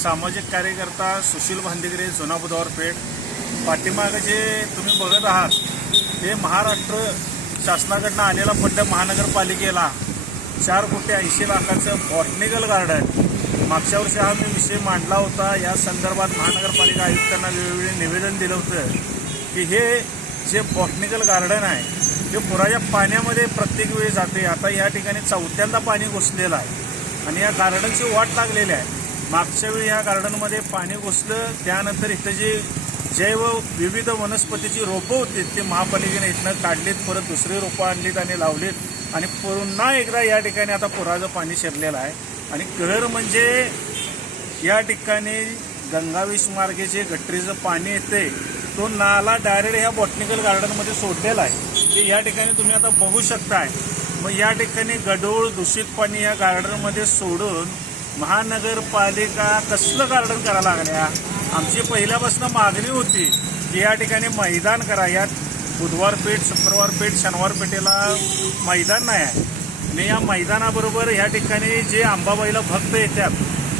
सामाजिक कार्यकर्ता सुशील भांदिगरे, जुना बुधवार पेठ. पाठीमागे जे तुम्ही बघत आहात ते महाराष्ट्र शासनाकडनं आलेला फंड महानगरपालिकेला 4,80,00,000चं बॉटनिकल गार्डन. मागच्या वर्षी हा मी विषय मांडला होता. या संदर्भात महानगरपालिका आयुक्तांना वेळोवेळी निवेदन दिलं होतं की हे जे बॉटनिकल गार्डन आहे हे पुराच्या पाण्यामध्ये प्रत्येक वेळी जाते. आता या ठिकाणी चौथ्यांदा पाणी घुसलेलं आहे आणि या गार्डनची वाट लागलेली आहे. मागच्या वेळी या गार्डनमध्ये पाणी घुसलं, त्यानंतर इथं जे जैव विविध वनस्पतीची रोपं होती ती महापालिकेने इथनं काढलीत, परत दुसरी रोपं आणलीत आणि लावलीत आणि पुन्हा एकदा या ठिकाणी आता पुराचं पाणी शिरलेलं आहे. आणि कहर म्हणजे या ठिकाणी गंगावेश मार्गे जे गटरीचं पाणी येते तो नाला डायरेक्ट ह्या बॉटनिकल गार्डनमध्ये सोडलेला आहे. ते या ठिकाणी तुम्ही आता बघू शकताय. मग या ठिकाणी गढूळ दूषित पाणी या गार्डनमध्ये सोडून महानगरपालिका कसलं गार्डन करायला लागल्या. आमची पहिल्यापासून मागणी होती की या ठिकाणी मैदान करा. यात बुधवार पेठ, शुक्रवार पेठ, शनिवार पेठेला मैदान नाही आहे आणि या मैदानाबरोबर या ठिकाणी जे अंबाबाईला भक्त येतात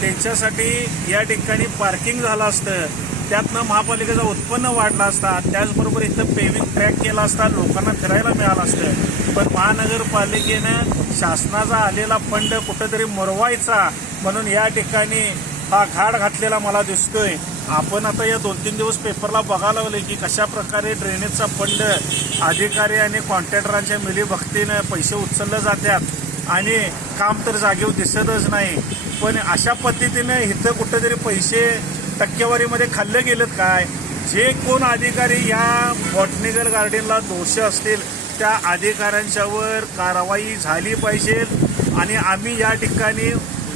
त्यांच्यासाठी या ठिकाणी पार्किंग झालं असतं, त्यातनं महापालिकेचं उत्पन्न वाढलं असता, त्याचबरोबर इथं पेव्हिंग ट्रॅक केला असता, लोकांना फिरायला मिळालं असतं. पण महानगरपालिकेनं शासनाचा आलेला फंड कुठंतरी मुरवायचा म्हणून या ठिकाणी हा घाट घातलेला मला दिसतोय. आपण आता या 2-3 दिवस पेपरला बघायला लागले की कशा प्रकारे ड्रेनेजचा फंड अधिकारी आणि कॉन्ट्रॅक्टरांच्या मिलीभक्तीनं पैसे उचलले जातात आणि काम तर जागेवर दिसतच नाही. पण अशा पद्धतीने इथं कुठंतरी पैसे टक्केवारीमध्ये खाल्ले गेलेत काय. जे कोण अधिकारी या बॉटनिकल गार्डनला दोष असतील त्या अधिकाऱ्यांच्यावर कारवाई झाली पाहिजे. आणि आम्ही या ठिकाणी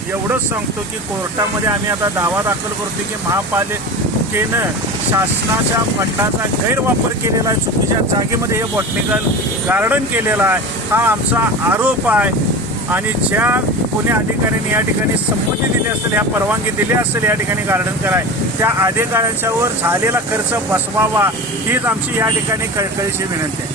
एवढंच सांगतो की कोर्टामध्ये आम्ही आता दावा दाखल करतो की महापालिकेनं शासनाच्या फंडाचा गैरवापर केलेला आहे, चुकीच्या जागेमध्ये हे बॉटनिकल गार्डन केलेलं आहे, हा आमचा आरोप आहे. आणि ज्या कोणी अधिकाऱ्यांनी या ठिकाणी संमती दिली असेल, या परवानगी दिली असेल या ठिकाणी गार्डन कराय, त्या अधिकाऱ्यांच्यावर झालेला खर्च बसवावा हीच आमची या ठिकाणी कळकळीची विनंती आहे.